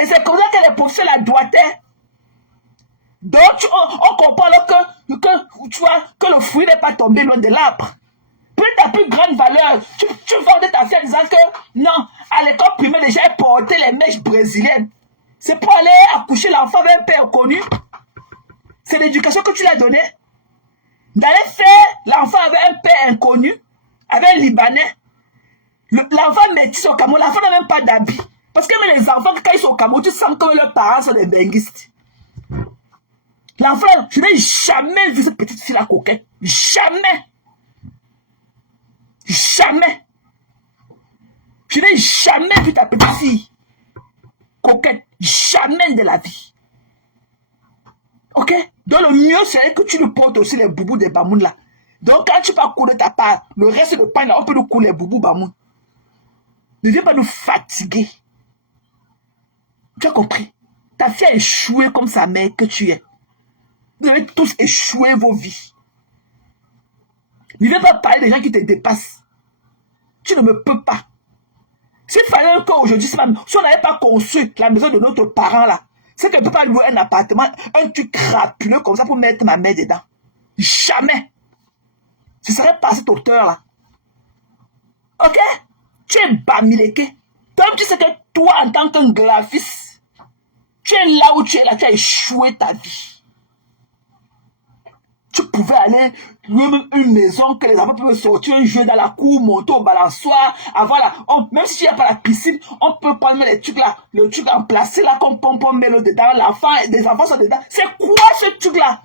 Et c'est comme ça que les professeurs la doigtaient. Donc, on comprend que, tu vois, que le fruit n'est pas tombé loin de l'arbre. Puis ta plus grande valeur, tu vendais ta fille en disant que non, à l'école primaire déjà, elle portait les mèches brésiliennes. C'est pour aller accoucher l'enfant avec un père connu. C'est l'éducation que tu lui as donnée. D'aller faire l'enfant avec un père inconnu, avec un Libanais. L'enfant métis au Cameroun, l'enfant n'a même pas d'habit. Parce que même les enfants, quand ils sont au Cameroun, tu sens que leurs parents sont des benguistes. L'enfant, je n'ai jamais vu cette petite fille-là coquette. Jamais. Jamais. Je n'ai jamais vu ta petite fille coquette. Jamais de la vie. Ok? Donc le mieux serait que tu lui portes aussi les boubous des bamoun là. Donc quand tu vas couler ta part, le reste de pain là, on peut nous couler les boubous bamoun. Ne viens pas nous fatiguer. Tu as compris? Ta fille a échoué comme sa mère que tu es. Vous avez tous échoué vos vies. Ne viens pas parler des gens qui te dépassent. Tu ne me peux pas. S'il fallait qu'aujourd'hui, si on n'avait pas construit la maison de notre parent là, c'est qu'elle ne peut pas louer un appartement, un truc crapuleux comme ça pour mettre ma mère dedans. Jamais. Ce serait pas cette hauteur-là. Ok? Tu es bamileke. Donc tu sais que toi, en tant qu'un graphiste, tu es là où tu es là, tu as échoué ta vie. Tu pouvais aller louer même une maison que les enfants peuvent sortir un jeu dans la cour, monter au balançoire, avoir là, même si il n'y a pas la piscine, on peut prendre les trucs là, le truc en placé là, comme pompon, met l'eau dedans, l'enfant, les enfants sont dedans. C'est quoi ce truc là?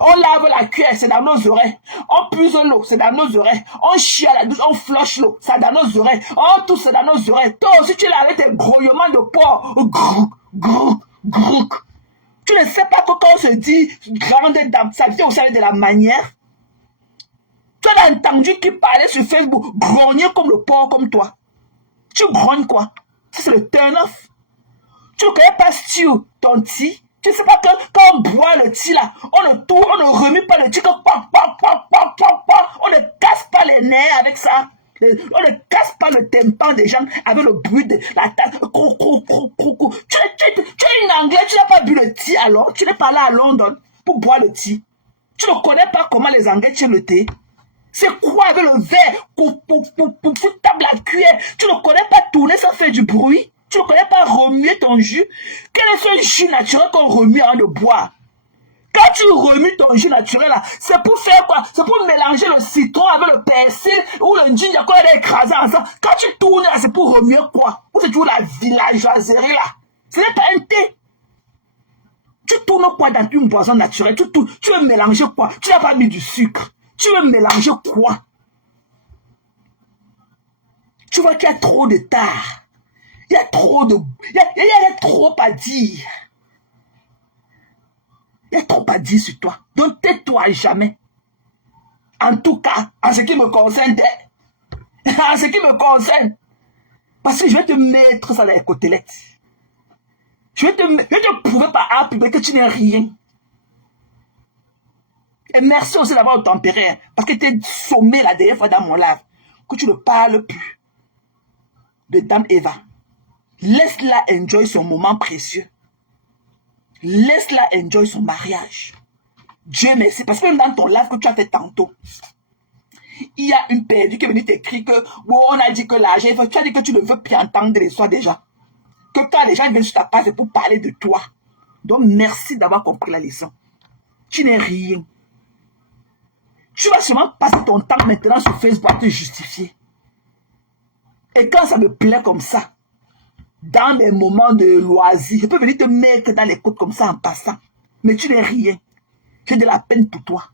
On lave la cuillère, c'est dans nos oreilles. On puise l'eau, c'est dans nos oreilles. On chie à la douche, on flush l'eau, c'est dans nos oreilles. On tousse, c'est dans nos oreilles. Toi aussi, tu es là avec tes grouillements de porc. Grou, grou, grou. Tu ne sais pas que quand on se dit grande dame, ça vient aussi avec de la manière. Tu as entendu qui parlait sur Facebook, grogner comme le porc comme toi. Tu grognes quoi? Ça, c'est le turn-off. Tu ne connais pas Stu, ton ti. Tu ne sais pas que quand on boit le thé là, on ne tourne, on ne remue pas le thé, on ne casse pas les nerfs avec ça. On ne casse pas le tympan des gens avec le bruit de la tasse. Tu es une Anglaise, tu n'as pas bu le thé alors. Tu n'es pas là à London pour boire le thé. Tu ne connais pas comment les Anglais tiennent le thé. C'est quoi avec le verre pour taper la cuillère? Tu ne connais pas tourner sans faire du bruit? Tu ne connais pas remuer ton jus? Quel est ce jus naturel qu'on remue avant de boire? Quand tu remues ton jus naturel là, c'est pour faire quoi? C'est pour mélanger le citron avec le persil ou le ginger qu'on a écrasé ensemble. Quand tu tournes là, c'est pour remuer quoi? Ou c'est toujours la villageoiserie là? Ce n'est pas un thé. Tu tournes quoi dans une boisson naturelle? Tu veux mélanger quoi? Tu n'as pas mis du sucre. Tu veux mélanger quoi? Tu vois qu'il y a trop de tard. Il y a trop de... Il y a trop à dire. Il y a trop à dire sur toi. Donc tais-toi jamais. En tout cas, en ce qui me concerne, en ce qui me concerne, parce que je vais te mettre ça dans les côtelettes. Je vais te prouver par A plus B que tu n'es rien. Et merci aussi d'avoir tempéré, parce que tu es sommé la dernière fois dans mon live, que tu ne parles plus de Dame Eva. Laisse-la enjoy son moment précieux. Laisse-la enjoy son mariage. Dieu merci. Parce que même dans ton live que tu as fait tantôt, il y a une perdue qui est venue t'écrire que oh, on a dit que l'argent, tu as dit que tu ne veux plus entendre l'histoire des gens. Que quand les gens viennent sur ta page, c'est pour parler de toi. Donc merci d'avoir compris la leçon. Tu n'es rien. Tu vas seulement passer ton temps maintenant sur Facebook à te justifier. Et quand ça me plaît comme ça, dans des moments de loisir, je peux venir te mettre dans les côtes comme ça en passant. Mais tu n'es rien. J'ai de la peine pour toi.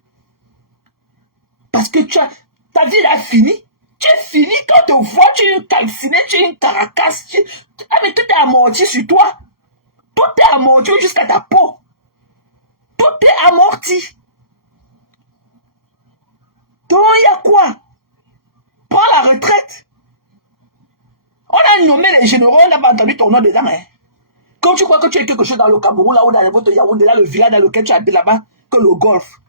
Parce que ta vie a fini. Tu es fini quand on te voit, tu es une calcinée, tu es une caracasse. Ah mais tout est amorti sur toi. Tout est amorti jusqu'à ta peau. Tout est amorti. Donc il y a quoi? Prends la retraite. On a nommé les généraux, on n'a pas entendu ton nom dedans. Hein. Quand tu crois que tu es quelque chose dans le Cameroun, là où dans votre Yaoundé, là, le village dans lequel tu habites là-bas, que le golf.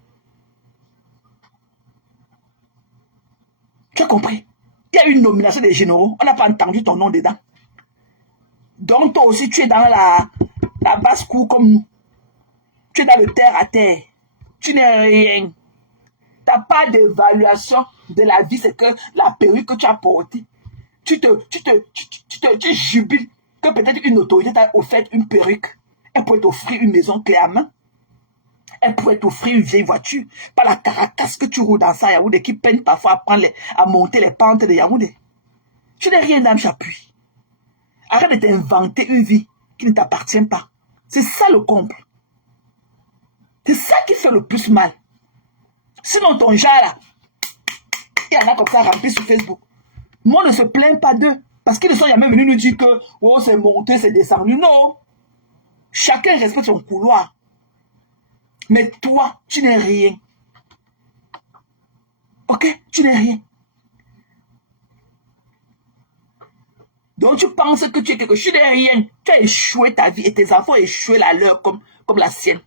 Tu as compris? Il y a une nomination des généraux, on n'a pas entendu ton nom dedans. Donc toi aussi, tu es dans la basse-cour comme nous. Tu es dans le terre à terre. Tu n'es rien. Tu n'as pas d'évaluation de la vie, c'est que la perruque que tu as portée. Tu jubiles que peut-être une autorité t'a offert une perruque. Elle pourrait t'offrir une maison clé à main. Elle pourrait t'offrir une vieille voiture. Pas la caracasse que tu roules dans ça à Yaoundé qui peine parfois à monter les pentes de Yaoundé. Tu n'es rien, Dame Chapuis. Arrête de t'inventer une vie qui ne t'appartient pas. C'est ça le comble. C'est ça qui fait le plus mal. Sinon, ton genre là, il y en a comme ça rempli sur Facebook. Moi, ne se plains pas d'eux. Parce qu'ils ne sont jamais venus nous dire que oh, c'est monté, c'est descendu. Non. Chacun respecte son couloir. Mais toi, tu n'es rien. Ok? Tu n'es rien. Donc tu penses que tu es quelque chose de rien. Tu as échoué ta vie et tes enfants ont échoué la leur comme la sienne.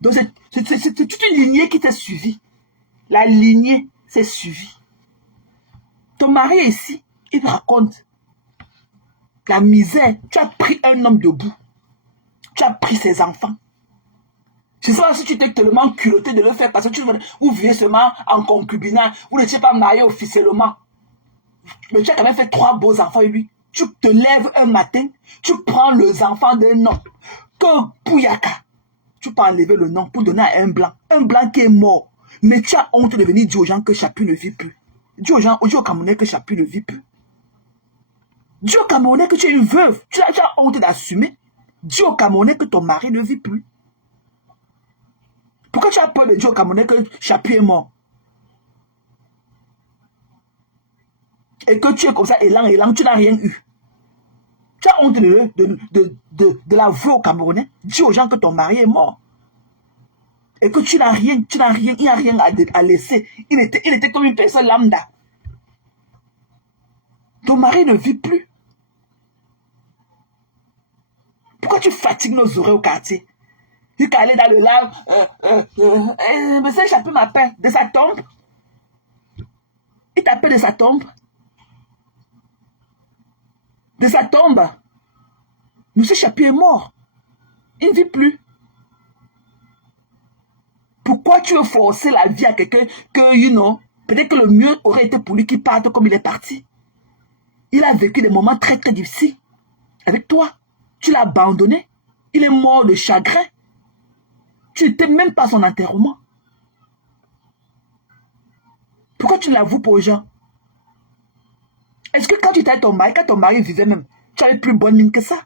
Donc c'est toute une lignée qui t'a suivi. La lignée s'est suivie. Ton mari est ici, il te raconte la misère. Tu as pris un homme debout. Tu as pris ses enfants. Je ne sais pas si tu t'es tellement culotté de le faire parce que tu vivais seulement en concubinat. Vous n'étiez pas marié officiellement. Mais tu as quand même fait 3 beaux enfants et lui. Tu te lèves un matin, tu prends les enfants d'un nom. Que Pouyaka. Tu peux enlever le nom pour donner à un blanc. Un blanc qui est mort. Mais tu as honte de venir dire aux gens que Chapuis ne vit plus. Dis aux gens, dis aux Camerounais que Chapuis ne vit plus. Dis aux Camerounais que tu es une veuve. Tu as honte d'assumer. Dis aux Camerounais que ton mari ne vit plus. Pourquoi tu as peur de dire aux Camerounais que Chapuis est mort? Et que tu es comme ça, élan, tu n'as rien eu. Tu as honte de l'avouer aux Camerounais. Dis aux gens que ton mari est mort. Et que tu n'as rien, il n'y a rien à laisser. Il était comme une personne lambda. Ton mari ne vit plus. Pourquoi tu fatigues nos oreilles au quartier? Tu es allé dans le lac, monsieur Chapuis m'appelle de sa tombe. Il t'appelle de sa tombe. De sa tombe. Monsieur Chapuis est mort. Il ne vit plus. Pourquoi tu veux forcer la vie à quelqu'un que, peut-être que le mieux aurait été pour lui qu'il parte comme il est parti. Il a vécu des moments très très difficiles avec toi. Tu l'as abandonné. Il est mort de chagrin. Tu n'étais même pas à son enterrement. Pourquoi tu l'avoues pour les gens? Est-ce que quand tu étais avec quand ton mari vivait même, tu avais plus bonne mine que ça?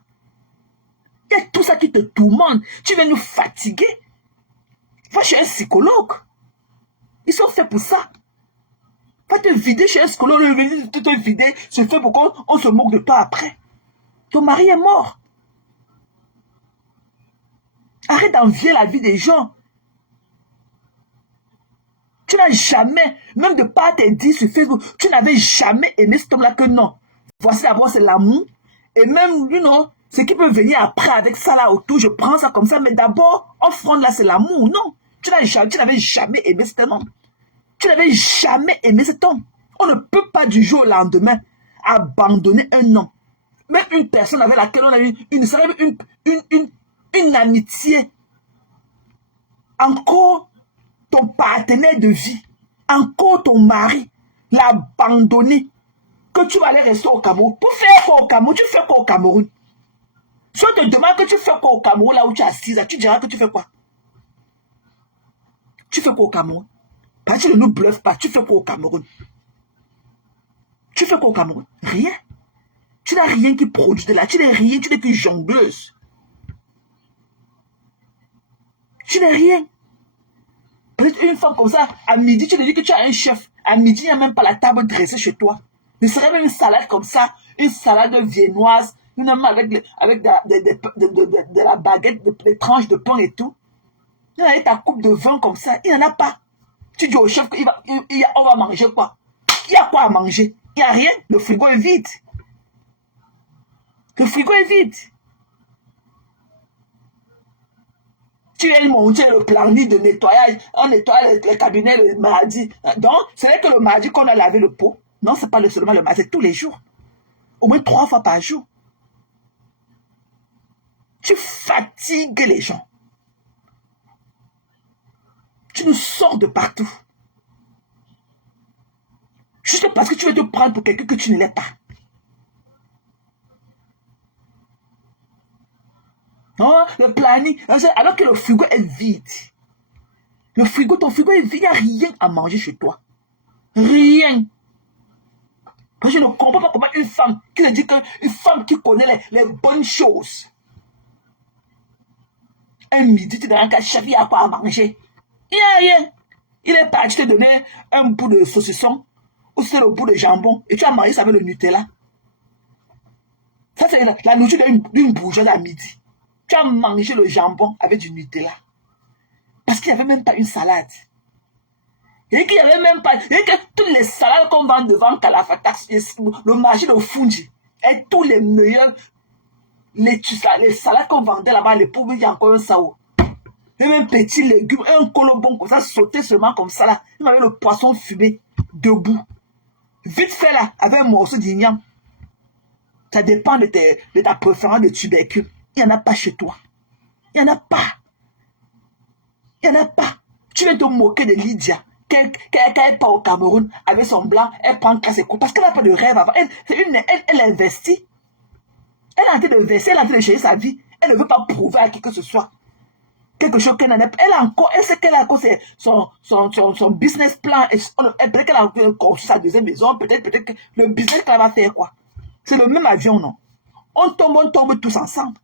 Il y a tout ça qui te tourmente. Tu viens nous fatiguer. Va chez un psychologue. Ils sont faits pour ça. Va te vider chez un psychologue. Te vider, c'est fait pour qu'on se moque de toi après. Ton mari est mort. Arrête d'envier la vie des gens. Tu n'as jamais, même de pas te dire sur Facebook, tu n'avais jamais aimé cet homme-là que non. Voici d'abord, c'est l'amour. Et même, ce qui peut venir après avec ça là autour, je prends ça comme ça. Mais d'abord, en front là, c'est l'amour. Non. Tu n'avais jamais aimé cet homme. Tu n'avais jamais aimé cet homme. On ne peut pas du jour au lendemain abandonner un homme. Même une personne avec laquelle on a eu une amitié. Encore ton partenaire de vie, encore ton mari, l'abandonner, que tu vas aller rester au Cameroun. Pour faire quoi au Cameroun? Tu fais quoi au Cameroun? Si on te demande que tu fais quoi au Cameroun, là où tu es assise, tu diras que tu fais quoi? Tu fais quoi au Cameroun? Parce que tu ne nous bluffes pas, tu fais quoi au Cameroun? Tu fais quoi au Cameroun? Rien. Tu n'as rien qui produit de là, tu n'es rien, tu n'es qu'une jongleuse. Tu n'es rien. Peut-être une fois comme ça, à midi, tu te dis que tu as un chef. À midi, il n'y a même pas la table dressée chez toi. Il serait même une salade comme ça, une salade viennoise, avec de la baguette, des tranches de pain et tout. Il y a ta coupe de vin comme ça, il n'y en a pas. Tu dis au chef on va manger quoi? Il y a quoi à manger? Il n'y a rien, le frigo est vide. Le frigo est vide. Tu viens monter le planning de nettoyage, on nettoie les cabinets le mardi. Donc, ce n'est que le mardi qu'on a lavé le pot. Non, ce n'est pas seulement le mardi, c'est tous les jours. Au moins 3 fois par jour. Tu fatigues les gens. Tu nous sors de partout. Juste parce que tu veux te prendre pour quelqu'un que tu ne l'es pas. Non, le planning, alors que le frigo est vide. Ton frigo est vide, il n'y a rien à manger chez toi. Rien. Je ne comprends pas comment une femme qui se dit qu'une femme qui connaît les bonnes choses. Un midi, tu donnes un chef, il y a quoi à manger. Il n'y a rien. Il est parti te donner un bout de saucisson ou c'est le bout de jambon et tu as mangé ça avec le Nutella. Ça, c'est la nourriture d'une bourgeoise à midi. Tu as mangé le jambon avec du Nutella. Parce qu'il n'y avait même pas une salade. Et qu'il n'y avait même pas... Et que toutes les salades qu'on vend devant Kalafatax, le marché de Fundi, et tous les meilleurs... Les salades qu'on vendait là-bas, les pauvres, il y a encore un sao. Et même petits légumes, un colobon comme ça, sauté seulement comme ça là. Il y avait le poisson fumé, debout. Vite fait là, avec un morceau d'igname. Ça dépend de ta préférence de tubercule. Il n'y en a pas chez toi. Il n'y en a pas. Il n'y en a pas. Tu viens te moquer de Lydia. Qu'elle n'est pas au Cameroun avec son blanc, elle prend casse et coups. Parce qu'elle n'a pas de rêve avant. Elle investit. Elle est en train d'investir, elle est en train de chercher sa vie. Elle ne veut pas prouver à qui que ce soit. Quelque chose qu'elle n'en a pas. Elle sait qu'elle a encore son business plan. Peut-être qu'elle a construit sa deuxième maison. Peut-être que le business qu'elle va faire quoi. C'est le même avion, non? On tombe tous ensemble.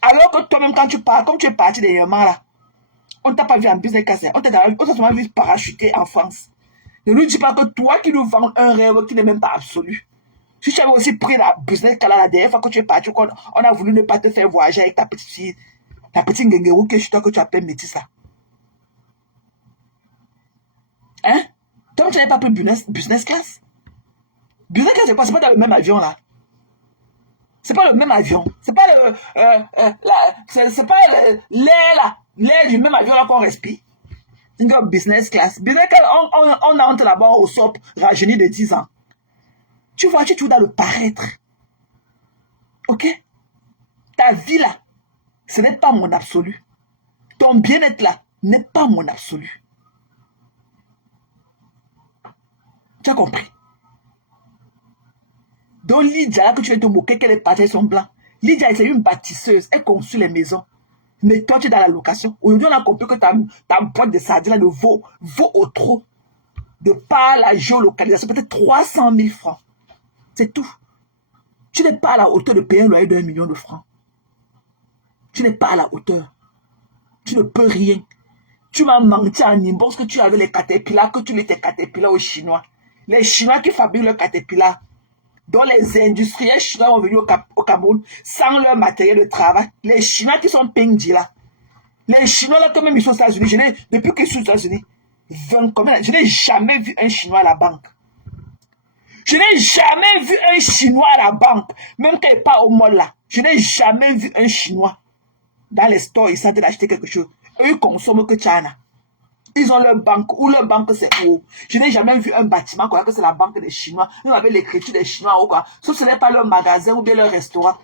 Alors que toi-même, quand tu pars, comme tu es parti dernièrement là, on ne t'a pas vu en business class. On t'a seulement vu parachuter en France. Ne nous dis pas que toi qui nous vends un rêve qui n'est même pas absolu. Si tu avais aussi pris la business class la dernière fois que tu es parti, on a voulu ne pas te faire voyager avec ta petite fille, ta petite Ngengerou que tu appelles métisse là. Hein? Toi, tu n'avais pas pris business class? Business class, c'est quoi? C'est pas dans le même avion là. C'est pas le même avion. C'est pas c'est pas l'air là. L'air du même avion là qu'on respire. C'est une business class. Business class, on entre là-bas au SOP, rajeuni de 10 ans. Tu vois, tu es toujours dans le paraître. Ok? Ta vie là, ce n'est pas mon absolu. Ton bien-être là n'est pas mon absolu. Tu as compris? Donc Lydia, là que tu viens te moquer qu'elle est partie son blanc. Lydia, c'est une bâtisseuse. Elle construit les maisons. Mais toi, tu es dans la location. Aujourd'hui, on a compris que ta boîte de sardines là vaut au trop. De par la géolocalisation, peut-être 300 000 francs. C'est tout. Tu n'es pas à la hauteur de payer un loyer de 1 million de francs. Tu n'es pas à la hauteur. Tu ne peux rien. Tu m'as menti en inbox que tu avais les caterpillars, que tu étais caterpillars aux Chinois. Les Chinois qui fabriquent leurs caterpillars, dont les industriels chinois vont venir au Cameroun sans leur matériel de travail. Les Chinois qui sont pingdi là. Les Chinois là, quand même ils sont aux États-Unis. Depuis qu'ils sont aux États-Unis, je n'ai jamais vu un Chinois à la banque. Je n'ai jamais vu un Chinois à la banque. Même quand il n'est pas au mall là. Je n'ai jamais vu un Chinois dans les stores, ils sont d'acheter quelque chose. Eux, ils consomment que China. Ils ont leur banque, ou leur banque c'est où. Je n'ai jamais vu un bâtiment quoi que c'est la banque des Chinois. Nous avons l'écriture des Chinois ou quoi. Sauf que ce n'est pas leur magasin ou bien leur restaurant.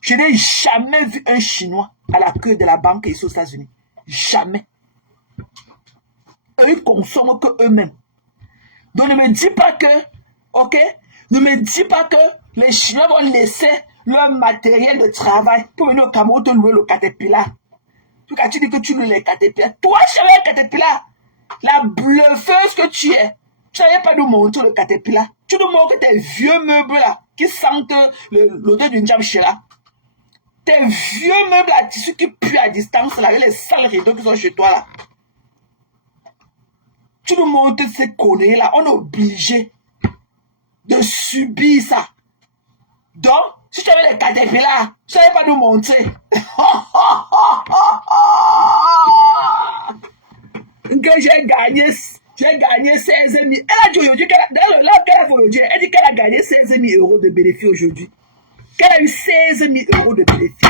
Je n'ai jamais vu un Chinois à la queue de la banque ici aux États-Unis. Jamais. Eux, ils consomment que eux-mêmes. Donc ne me dis pas que, ok, ne me dis pas que les Chinois vont laisser leur matériel de travail pour venir au Cameroun te louer le caterpillar. Tu dis que tu loues les caterpillars. Toi, tu avais un caterpillar. La bluffeuse que tu es. Tu n'avais pas nous montrer le caterpillar. Tu nous montres tes vieux meubles là, qui sentent l'odeur d'une jamchela. Tes vieux meubles à tissu qui puent à distance là, les sales rideaux qui sont chez toi là. Tu nous montres ces conneries là. On est obligé de subir ça. Donc, si tu avais les caterpillars, tu n'avais pas nous montrer. Que j'ai gagné 16 000. Elle a dit aujourd'hui, dans le live qu'elle a fait aujourd'hui, elle dit qu'elle a gagné 16 000 euros de bénéfices aujourd'hui. Qu'elle a eu 16 000 euros de bénéfices.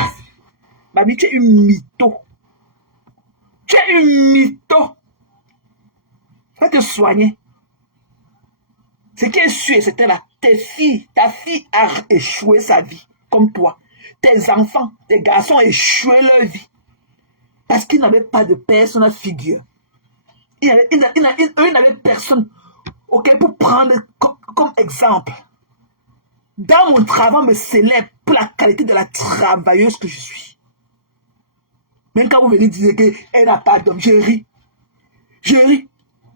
Mamie, tu es une mytho. Tu es une mytho. Va te soigner. Ce qui est sûr, c'était là. Ta fille a échoué sa vie, comme toi. Tes enfants, tes garçons échoué leur vie. Parce qu'ils n'avaient pas de personne à figure. Ils n'avaient personne, ok, pour prendre comme exemple. Dans mon travail, on me célèbre pour la qualité de la travailleuse que je suis. Même quand vous venez dire qu'elle n'a pas d'homme, je ris. Je ris.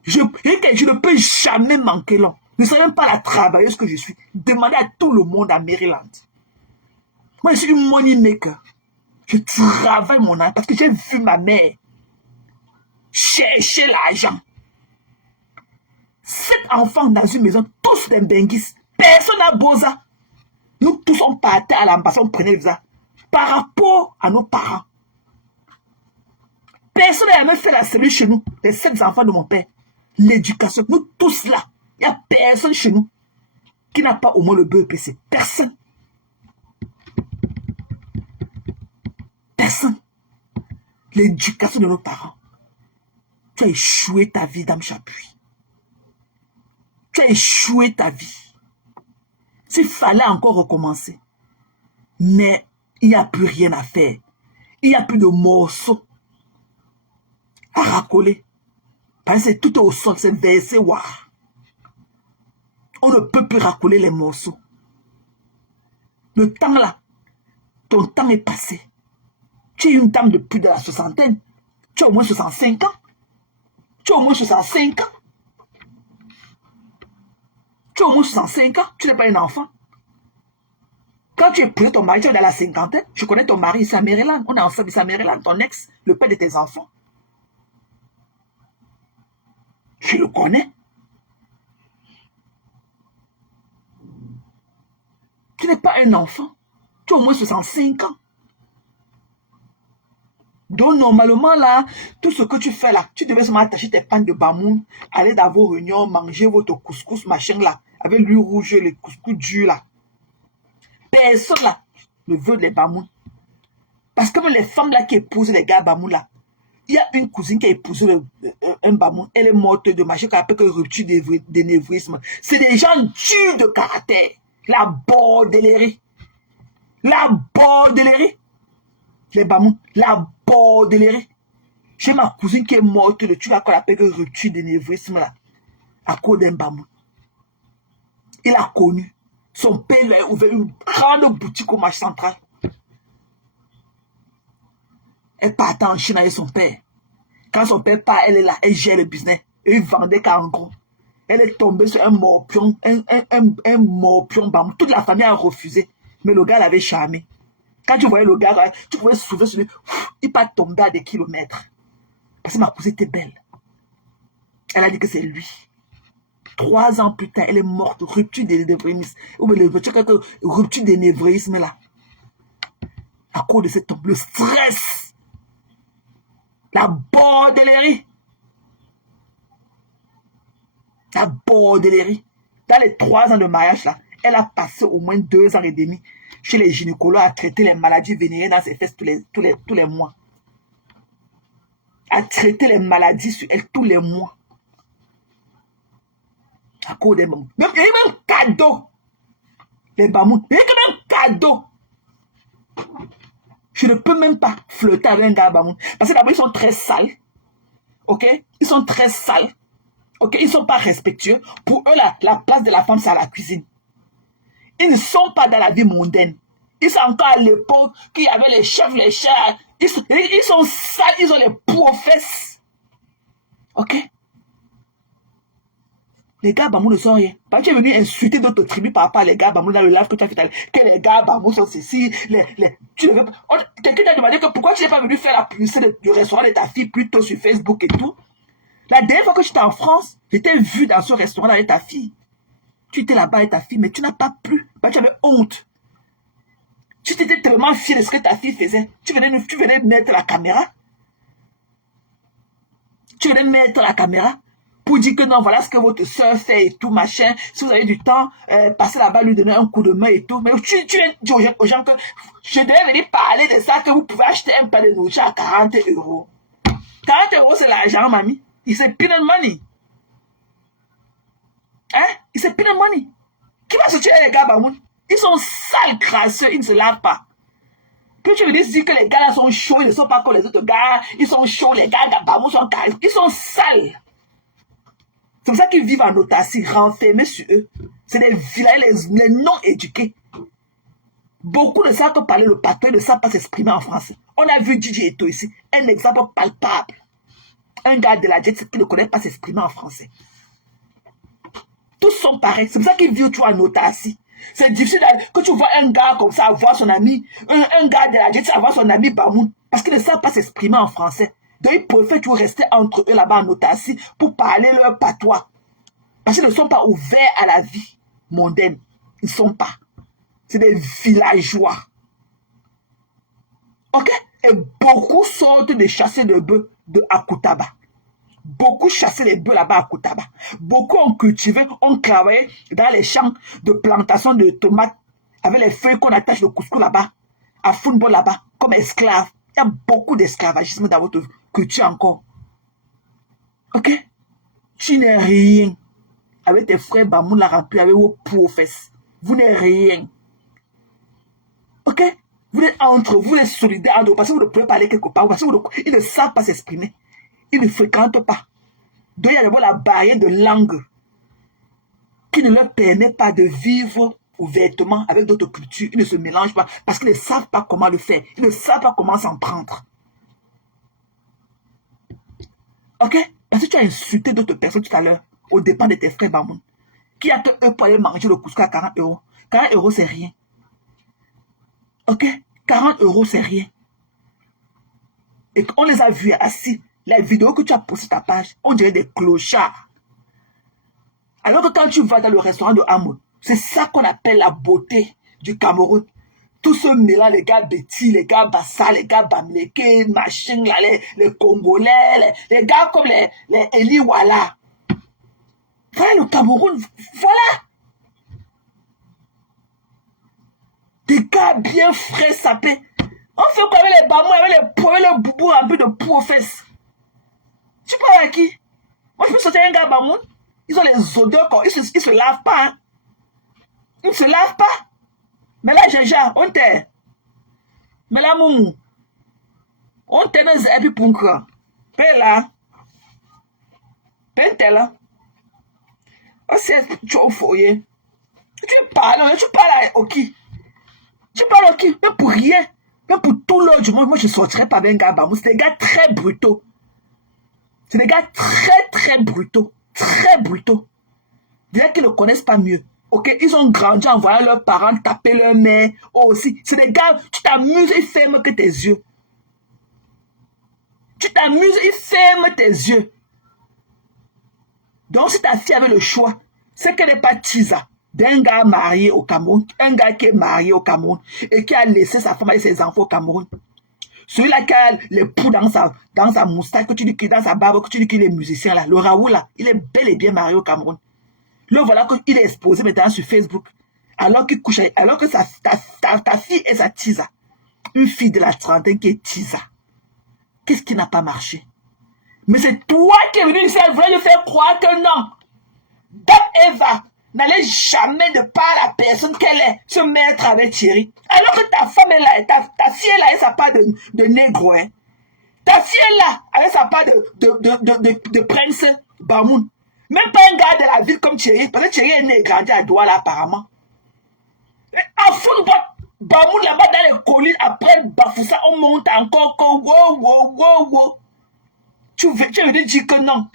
Je ne peux jamais manquer l'homme. Ne savez même pas la travailleuse que je suis. Demandez à tout le monde à Maryland. Moi, je suis une money maker. Je travaille mon âme parce que j'ai vu ma mère chercher l'argent. 7 enfants dans une maison, tous des benguis. Personne n'a bosa. Nous tous, on partait à l'ambassade, on prenait le visa. Par rapport à nos parents. Personne n'a même fait la cellule chez nous. Les 7 enfants de mon père. L'éducation. Nous tous là. Il n'y a personne chez nous qui n'a pas au moins le BEPC. Personne. Personne. L'éducation de nos parents. Tu as échoué ta vie, Dame Chapuis. Tu as échoué ta vie. S'il fallait encore recommencer. Mais il n'y a plus rien à faire. Il n'y a plus de morceaux à racoler. Parce que tout est au sol, c'est versé. Wow. On ne peut plus racoler les morceaux. Le temps là, ton temps est passé. Tu es une dame de plus de la soixantaine. Tu as au moins 65 ans. Tu as au moins 65 ans. Tu as au moins 65 ans. Tu n'es pas un enfant. Quand tu es pris ton mari, tu es dans la cinquantaine. Je connais ton mari ici à Maryland. On est ensemble ici à Maryland. Ton ex, le père de tes enfants. Je le connais. Tu n'es pas un enfant. Tu as au moins 65 ans. Donc, normalement, là, tout ce que tu fais là, tu devais seulement attacher tes pannes de bamoun, aller dans vos réunions, manger votre couscous, machin là, avec l'huile rouge, les couscous durs là. Personne là ne veut les bamoun. Parce que même les femmes là qui épousent les gars bamoun là, il y a une cousine qui a épousé un bamoun, elle est morte de machin qu'on appelle rupture d'énévrisme. C'est des gens durs de caractère. La bordellerie. La bordellerie. Les bamoun, la bordellerie. J'ai ma cousine qui est morte de tuer qu'on appelle rupture d'énévrisme là, à cause d'un bamoun. Il a connu. Son père lui a ouvert une grande boutique au marché central. Elle partait en Chine avec son père. Quand son père part, elle est là, elle gère le business. Et il vendait qu'en gros. Elle est tombée sur un morpion, un morpion bamoun. Toute la famille a refusé. Mais le gars l'avait charmé. Quand tu voyais le gars, tu pouvais soulever sur lui. Il pas tomber à des kilomètres. Parce que ma cousine était belle. Elle a dit que c'est lui. 3 ans plus tard, elle est morte. Rupture d'énévrisme. Ou bien rupture d'énévrisme là. À cause de cette tombe. Le stress. La bordellerie. La bordellerie. Dans les 3 ans de mariage là, elle a passé au moins 2 ans et demi chez les gynécologues à traiter les maladies vénériennes dans ses fesses tous les mois. À traiter les maladies sur elle tous les mois. À cause des mamans. Même, il y a même un cadeau. Les bamoun. Il y a même un cadeau. Je ne peux même pas flirter avec un gars bamoun. Parce que d'abord, ils sont très sales. Ok? Ils sont très sales. Ok? Ils ne sont pas respectueux. Pour eux, la place de la femme, c'est à la cuisine. Ils ne sont pas dans la vie mondaine. Ils sont encore à l'époque qu'il y avait les chefs, les chats. Ils sont sales, ils ont les professes. Ok? Les gars Bamou ne sont rien. Parce que tu es venu insulter d'autres tribus par rapport à les gars Bamou dans le live que tu as fait. Que les gars Bamou sont ceci. Quelqu'un t'a demandé que pourquoi tu n'es pas venu faire la publicité du restaurant de ta fille plutôt sur Facebook et tout. La dernière fois que j'étais en France, j'étais vu dans ce restaurant avec ta fille. Tu étais là-bas avec ta fille, mais tu n'as pas plu. Parce que tu avais honte. Tu étais tellement fier de ce que ta fille faisait. Tu venais mettre la caméra. Tu venais mettre la caméra pour dire que non, voilà ce que votre soeur fait et tout, machin. Si vous avez du temps, passez là-bas, lui donner un coup de main et tout. Mais tu viens dire aux gens que je devais venir parler de ça, que vous pouvez acheter un pain de nourriture à 40 €. 40 €, c'est l'argent, mamie. C'est peanut money. Hein? C'est peanut money. Qui va se tuer les gars, Bamoun? Ils sont sales, crasseux, ils ne se lavent pas. Que tu veux dire que les gars là sont chauds, ils ne sont pas comme les autres gars, ils sont chauds, les gars Gabamou sont carrés, ils sont sales. C'est pour ça qu'ils vivent en autarcie, renfermés sur eux. C'est des vilains, les non-éduqués. Beaucoup ne savent pas parler le patron, ne savent pas s'exprimer en français. On a vu Gigi Eto ici, un exemple palpable. Un gars de la jet qui ne connaît pas s'exprimer en français. Tous sont pareils. C'est pour ça qu'ils vivent toujours en autarcie. C'est difficile que tu vois un gars comme ça avoir son ami, un gars de la jet avoir son ami Bamoun, parce qu'ils ne savent pas s'exprimer en français. Donc ils préfèrent toujours rester entre eux là-bas en autarcie pour parler leur patois. Parce qu'ils ne sont pas ouverts à la vie mondaine. Ils ne sont pas. C'est des villageois. Ok? Et beaucoup sortent de chasser de bœufs de Akutaba. Beaucoup chassaient les bœufs là-bas à Koutaba. Beaucoup ont cultivé, ont travaillé dans les champs de plantation de tomates avec les feuilles qu'on attache le couscous là-bas, à football là-bas, comme esclaves. Il y a beaucoup d'esclavagisme dans votre culture encore. Ok? Tu n'es rien. Avec tes frères Bamoun la rempli avec vos professes. Vous n'êtes rien. Ok? Vous êtes entre vous, êtes solidaires entre vous, parce que vous ne pouvez pas aller quelque part, parce qu'ils ne savent pas s'exprimer. Ils ne fréquentent pas. Donc il y a d'abord la barrière de langue qui ne leur permet pas de vivre ouvertement avec d'autres cultures. Ils ne se mélangent pas parce qu'ils ne savent pas comment le faire. Ils ne savent pas comment s'en prendre. Ok? Parce que tu as insulté d'autres personnes tout à l'heure au dépens de tes frères Bamoun. Qui a que eux pour aller manger le couscous à 40 €. 40 € c'est rien. Ok? 40 € c'est rien. Et on les a vus assis. La vidéo que tu as postée sur ta page, on dirait des clochards. Alors que quand tu vas dans le restaurant de Hamoun, c'est ça qu'on appelle la beauté du Cameroun. Tous ceux mélange, les gars Betty, les gars Bassa, les gars Bamleke, machin, là, les Congolais, les gars comme les Eli Walla. Voilà le Cameroun, voilà. Des gars bien frais, sapés. On fait quoi avec les bamous, avec les poils, le boubou rempli de professes. Tu parles à qui? Moi, je peux sortir un gars Bamoun. Ils ont les odeurs, ils se lavent pas. Hein. Ils ne se lavent pas. Mais là, Jaja, on t'est. Mais là, Moumou, on t'est dans les épis pour quoi? Père là. Père là. On sait, tu es au foyer. Tu parles à qui? Tu parles à qui? Même pour rien. Même pour tout l'autre du monde, moi, je ne sortirais pas avec un gars Bamoun. C'est des gars très brutaux. C'est des gars très, très brutaux. Très brutaux. Des gars qui ne connaissent pas mieux. Ok, ils ont grandi en voyant leurs parents taper leur mère. Oh, aussi. C'est des gars, tu t'amuses, ils ferment que tes yeux. Tu t'amuses, ils ferment tes yeux. Donc, si ta fille avait le choix, c'est qu'elle n'est pas Tisa, d'un gars marié au Cameroun, un gars qui est marié au Cameroun et qui a laissé sa femme et ses enfants au Cameroun. Celui-là qui a les poux dans sa moustache, que tu dis qu'il dans sa barbe, que tu dis qu'il est musicien là, le Raoul là, il est bel et bien marié au Cameroun. Le voilà qu'il est exposé maintenant sur Facebook. Alors qu'il couche, alors que ta fille est sa Tisa. Une fille de la trentaine qui est Tisa. Qu'est-ce qui n'a pas marché? Mais c'est toi qui es venu ici, elle voulait lui faire croire que non. Dame Eva n'allait jamais de par la personne qu'elle est se mettre avec Thierry. Alors que ta femme est là, ta fille est là avec sa part de négro. Hein. Ta fille est là avec sa part de prince Bamoun. Même pas un gars de la ville comme Thierry, parce que Thierry est né et grandi à Douala apparemment. En football, Bamoun là-bas dans les collines, après Bafoussa, on monte encore, wow. Tu veux dire que non.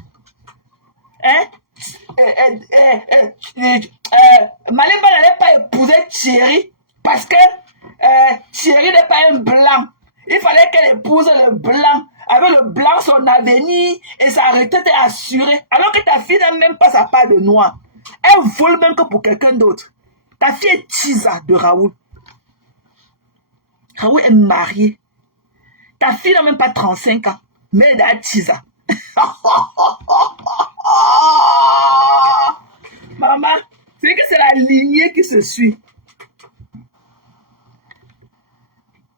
Hein? Malimba n'allait pas épouser Thierry parce que Thierry n'est pas un blanc. Il fallait qu'elle épouse le blanc. Avec le blanc, son avenir et sa retraite est assurée. Alors que ta fille n'a même pas sa part de noir. Elle vole même que pour quelqu'un d'autre. Ta fille est Tisa de Raoul. Raoul est marié. Ta fille n'a même pas 35 ans. Mais elle est Tisa. Maman, c'est que c'est la lignée qui se suit.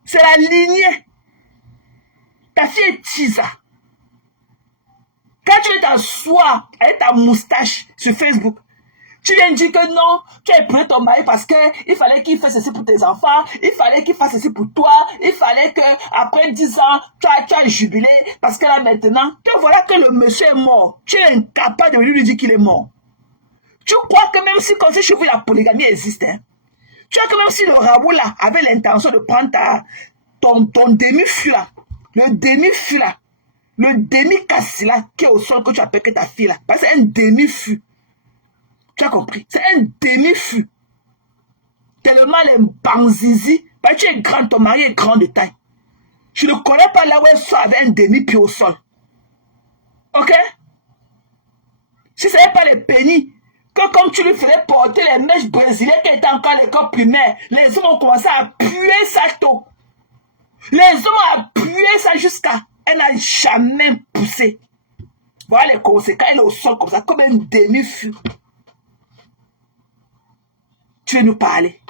C'est la lignée. Ta fille est Tisa. Quand tu es t'asseoir avec ta moustache sur Facebook, Tu viens dire que non, tu as épousé ton mari parce qu'il fallait qu'il fasse ceci pour tes enfants, il fallait qu'il fasse ceci pour toi, il fallait qu'après 10 ans, tu as jubilé parce que là maintenant, te voilà que le monsieur est mort. Tu es incapable de lui dire qu'il est mort. Tu crois que même si, comme si chez vous, la polygamie existe, hein, tu vois que même si le rabou là avait l'intention de prendre ton demi-fût là, le demi-fût là, le demi-cassi là, qui est au sol que tu appelles que ta fille là, parce que c'est un demi-fût. Tu as compris? C'est un demi-fût. Tellement les banzizi, parce que tu es grand, ton mari est grand de taille. Je ne connais pas là où elle soit avec un demi-pied au sol. Ok? Si ce n'est pas les pénis, que comme tu lui faisais porter les mèches brésiliennes qui étaient encore à l'école primaire, les hommes ont commencé à puer sa tôt. Les hommes ont pué ça jusqu'à... Elle n'a jamais poussé. Voilà les conséquences. Elle est au sol comme ça, comme un demi-fût. Tu veux nous parler?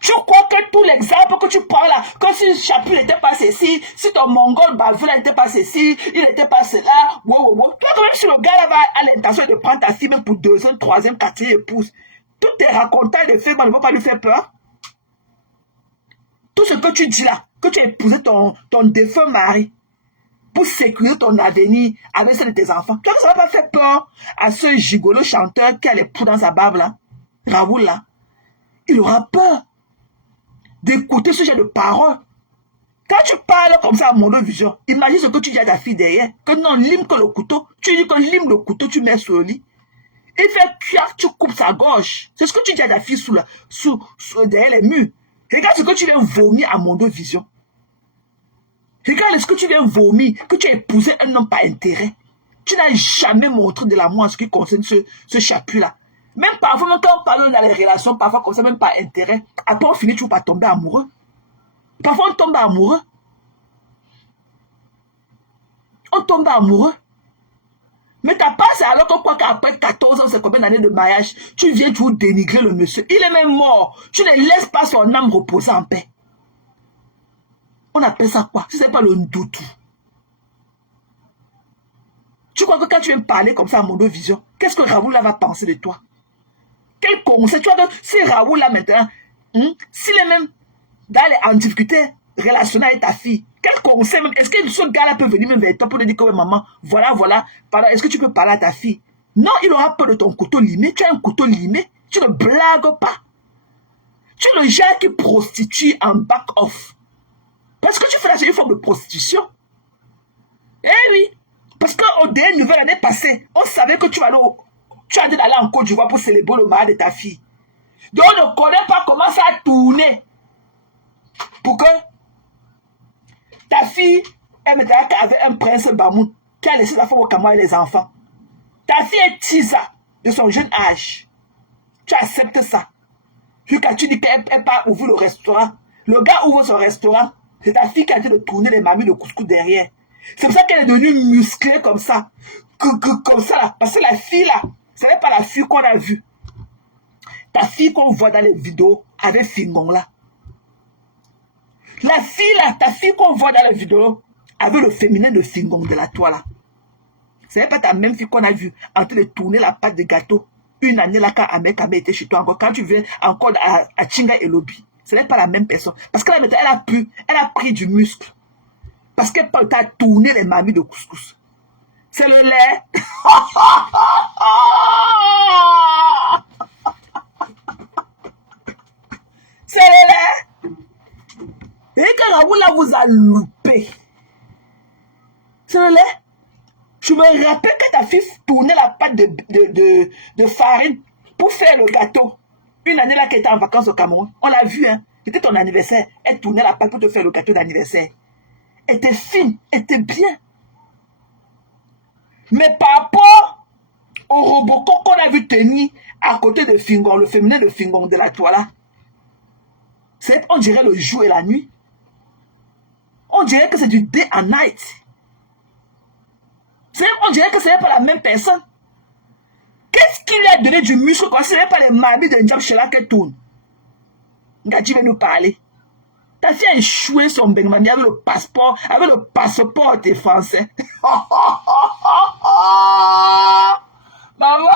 Tu crois que tout l'exemple que tu prends là, que si Chapu n'était pas ceci, si ton Mongol Bavula n'était pas ceci, il n'était pas cela, wow. Toi, quand même, si le gars là a l'intention de prendre ta fille même pour 2e, 3e, 4e épouse, tous tes racontants de faits ne vont pas lui faire peur. Tout ce que tu dis là, que tu as épousé ton défunt mari pour sécuriser ton avenir avec celle de tes enfants, toi, ça ne va pas faire peur à ce gigolo chanteur qui a les poux dans sa barbe là, Raoul là. Il aura peur d'écouter ce genre de paroles. Quand tu parles comme ça à Mondovision, imagine ce que tu dis à ta fille derrière. Que non, lime que le couteau. Tu dis que lime le couteau, tu mets sur le lit. Il fait cuire, tu coupes sa gorge. C'est ce que tu dis à ta fille derrière les murs. Regarde ce que tu viens vomir à Mondovision. Regarde ce que tu viens vomir, que tu as épousé un homme par intérêt. Tu n'as jamais montré de l'amour en ce qui concerne ce chapitre-là. Même parfois, même quand on parle dans les relations, parfois comme ça, même par intérêt, après on finit toujours par tomber amoureux. Parfois on tombe amoureux. On tombe amoureux. Mais t'as pas ça alors qu'on croit qu'après 14 ans, c'est combien d'années de mariage, tu viens toujours dénigrer le monsieur. Il est même mort. Tu ne laisses pas son âme reposer en paix. On appelle ça quoi? Si ce n'est pas le ndoutou. Tu crois que quand tu viens parler comme ça à Mondovision, qu'est-ce que Raoul là va penser de toi? Quel conseil? Tu vois que si Raoul là maintenant, s'il est même en difficulté relationnelle avec ta fille, quel conseil même? Est-ce que ce gars-là peut venir même vers toi pour te dire que maman, voilà, est-ce que tu peux parler à ta fille? Non, il aura peur de ton couteau limé. Tu as un couteau limé, tu ne blagues pas. Tu es le genre qui prostitue en back-off. Parce que tu fais une forme de prostitution. Eh oui. Parce qu'au dernier nouvelle l'année passée, on savait que tu as dit d'aller en Côte d'Ivoire pour célébrer le mariage de ta fille. Donc on ne connaît pas comment ça a tourné. Pour que ta fille, elle me dirait qu'avec un prince Bamoun qui a laissé sa femme au Cameroun et les enfants. Ta fille est Tisa de son jeune âge. Tu acceptes ça. Jusqu'à tu dis qu'elle n'a pas ouvert le restaurant. Le gars ouvre son restaurant. C'est ta fille qui a été de tourner les mamies de couscous derrière. C'est pour ça qu'elle est devenue musclée comme ça. Comme ça là. Parce que la fille là, ce n'est pas la fille qu'on a vue. Ta fille qu'on voit dans les vidéos avec Fingon là. La fille là, ta fille qu'on voit dans les vidéos avec le féminin de Fingon de la toile là. Ce n'est pas ta même fille qu'on a vue en train de tourner la pâte de gâteau. Une année là quand Amekame était chez toi encore. Quand tu viens encore à Chinga et Lobby. Ce n'est pas la même personne. Parce que là, elle a pris du muscle. Parce qu'elle t'a tourné les mamies de couscous. C'est le lait. C'est le lait. Et quand Raoul là vous a loupé. C'est le lait. Je me rappelle que ta fille tournait la pâte de farine pour faire le gâteau. Une année là qu'elle était en vacances au Cameroun. On l'a vu, hein. C'était ton anniversaire. Elle tournait la pâte pour te faire le gâteau d'anniversaire. Elle était fine, elle était bien. Mais par rapport au robocop qu'on a vu tenir à côté de Fingon, le féminin de Fingon de la toile, on dirait le jour et la nuit. On dirait que c'est du day and night. On dirait que ce n'est pas la même personne. Qu'est-ce qui lui a donné du muscle quand ce n'est pas les mamies de N'Djam Shela qui tournent? Ngadji va nous parler. Ta fille a échoué son Bengmami avec le passeport des Français. Maman,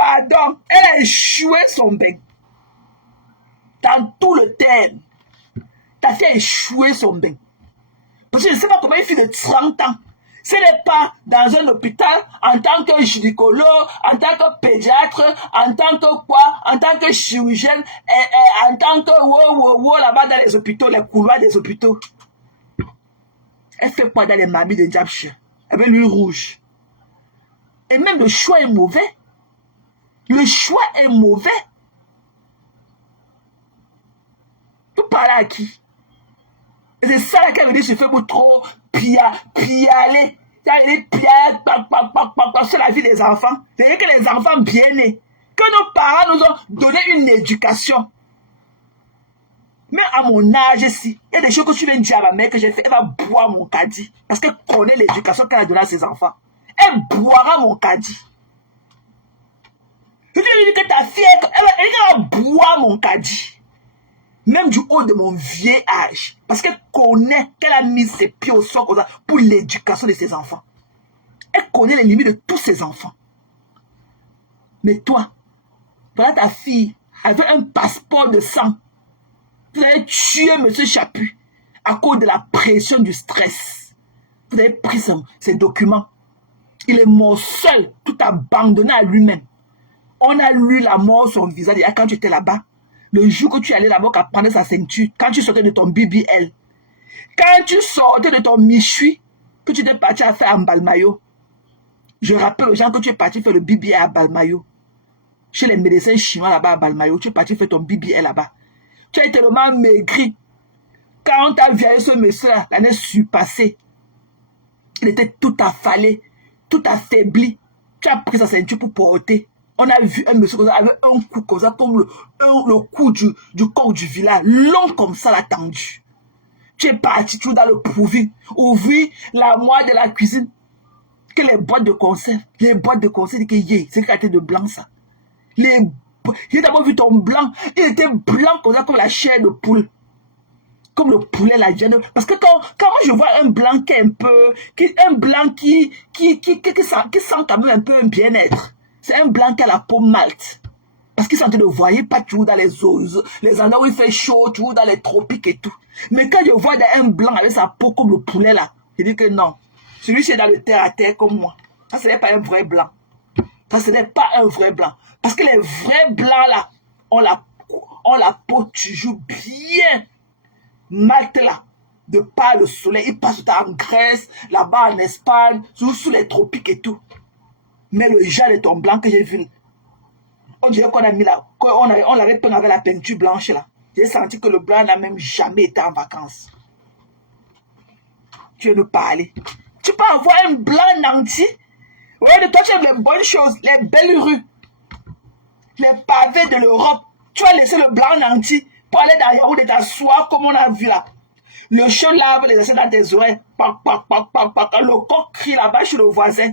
Pardon, elle a échoué son bain. Dans tout le terme. Ta fille a échoué son bain. Parce que je ne sais pas comment une fille de 30 ans, ce n'est pas dans un hôpital, en tant que gynécologue, en tant que pédiatre, en tant que quoi, en tant que chirurgienne, en tant que là-bas dans les hôpitaux, les couloirs des hôpitaux. Elle fait quoi dans les mamies de Diabche avec l'huile rouge? Et même le choix est mauvais. Le choix est mauvais. Tu parles à qui? Et c'est ça qu'elle me dit, je fais pour trop pialer. Sur la vie des enfants. C'est que les enfants bien nés, que nos parents nous ont donné une éducation. Mais à mon âge ici, il y a des choses que tu viens de dire à ma mère que j'ai fait, elle va boire mon caddie. Parce qu'elle connaît l'éducation qu'elle a donnée à ses enfants. Elle boira mon caddie. Je te dis que ta fille, elle va boire mon caddie. Même du haut de mon vieil âge. Parce qu'elle connaît qu'elle a mis ses pieds au sol comme ça pour l'éducation de ses enfants. Elle connaît les limites de tous ses enfants. Mais toi, voilà ta fille avec un passeport de sang. Vous avez tué M. Chaput à cause de la pression du stress. Vous avez pris ses documents. Il est mort seul, tout abandonné à lui-même. On a lu la mort sur son visage quand tu étais là-bas. Le jour que tu allais là-bas à prendre sa ceinture, quand tu sortais de ton BBL, quand tu sortais de ton Michui, que tu étais parti à faire en Balmayo. Je rappelle aux gens que tu es parti faire le BBL à Balmayo. Chez les médecins chinois là-bas à Balmayo, tu es parti faire ton BBL là-bas. Tu as tellement maigri. Quand on t'a vu ce monsieur-là, l'année surpassée, il était tout affalé, tout affaibli. Tu as pris sa ceinture pour porter. On a vu un monsieur avec un cou comme ça, comme le cou du corps du village, long comme ça, là, tendu. Tu es parti tout dans le prouvi, ouvrir la moelle de la cuisine, que les boîtes de conserve, c'est que la tête de blanc, ça. J'ai d'abord vu ton blanc, il était blanc comme ça, comme la chair de poule. Comme le poulet, la viande. Parce que quand je vois un blanc qui est un blanc qui sent quand même un peu un bien-être. C'est un blanc qui a la peau malte. Parce qu'il sentait ne voyait pas toujours dans les endroits où il fait chaud, toujours dans les tropiques et tout. Mais quand je vois un blanc avec sa peau comme le poulet là, je dis que non. Celui-ci est dans le terre à terre comme moi. Ça, ce n'est pas un vrai blanc. Ça, ce n'est pas un vrai blanc. Parce que les vrais blancs là, ont la peau toujours bien malte là. De par le soleil. Ils passent en Grèce, là-bas en Espagne, sous les tropiques et tout. Mais le genre de ton blanc que j'ai vu, on dirait qu'on a mis là, on l'avait peint avec la peinture blanche là. J'ai senti que le blanc n'a même jamais été en vacances. Tu veux nous parler? Tu peux avoir un blanc nanti. Ouais, de toi tu as les bonnes choses, les belles rues, les pavés de l'Europe. Tu vas laisser le blanc nanti pour aller dans les roues de t'asseoir comme on a vu là. Le chien lave les essais dans tes oreilles. Le coq crie là-bas chez le voisin.